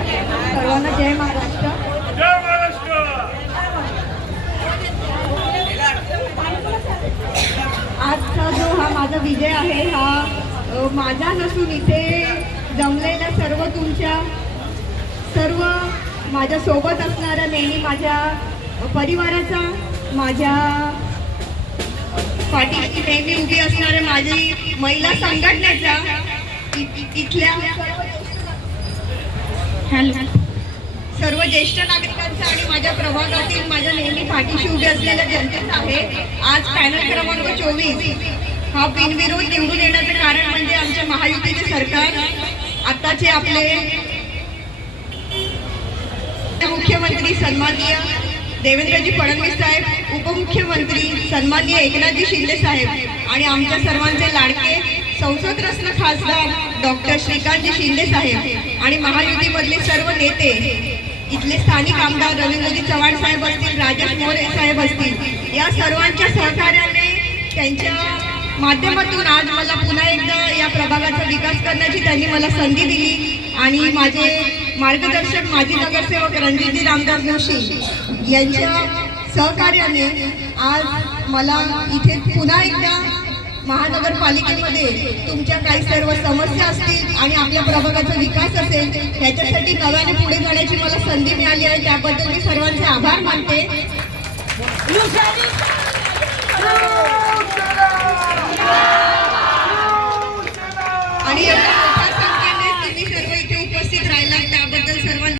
नमस्कार सर्वांना जय महाराष्ट्र. जय महाराष्ट्र! आजचा जो हा माझा विजय आहे हा माझा नसून इथे जमलेल्या सर्व तुमच्या सर्व माझ्या सोबत असणाऱ्या नेहमी माझ्या परिवाराचा माझ्या पाठीशी नेहमी उभी असणाऱ्या माझी महिला संघटनेचा इथल्या सर्व ज्येष्ठ नागरिकांचा आणि माझ्या प्रभागातील माझ्या नेहमी पाठीशी उभे असलेल्या जनतेचा आहे. आज पॅनल क्रमांक चोवीस. हा बिनविरोध निवडून येण्याचं कारण म्हणजे आमच्या महायुतीचे सरकार. आताचे आपले मुख्यमंत्री सन्माननीय देवेंद्रजी फडणवीस साहेब उपमुख्यमंत्री सन्माननीय एकनाथजी शिंदे साहेब आणि आमच्या सर्वांचे लाडके संसद रत्न खासदार डॉक्टर श्रीकांतजी शिंदे साहेब आणि महायुतीमधले सर्व नेते इथले स्थानिक आमदार रवींद्रजी चव्हाण साहेब असतील राजेश मोरे साहेब असतील या सर्वांच्या सहकार्याने त्यांच्या माध्यमातून आज मला पुन्हा एकदा या प्रभागाचा विकास करण्याची त्यांनी मला संधी दिली आणि माझे मार्गदर्शक माजी नगरसेवक रणजितजी रामदास जोशी यांच्या सहकार्याने आज मला इथे पुन्हा एकदा महानगरपालिकेमध्ये तुमच्या काही सर्व समस्या असतील आणि आपल्या प्रभागाचा विकास असेल त्याच्यासाठी नव्याने पुढे जाण्याची मला संधी मिळाली आहे. त्याबद्दल मी सर्वांचे आभार मानते.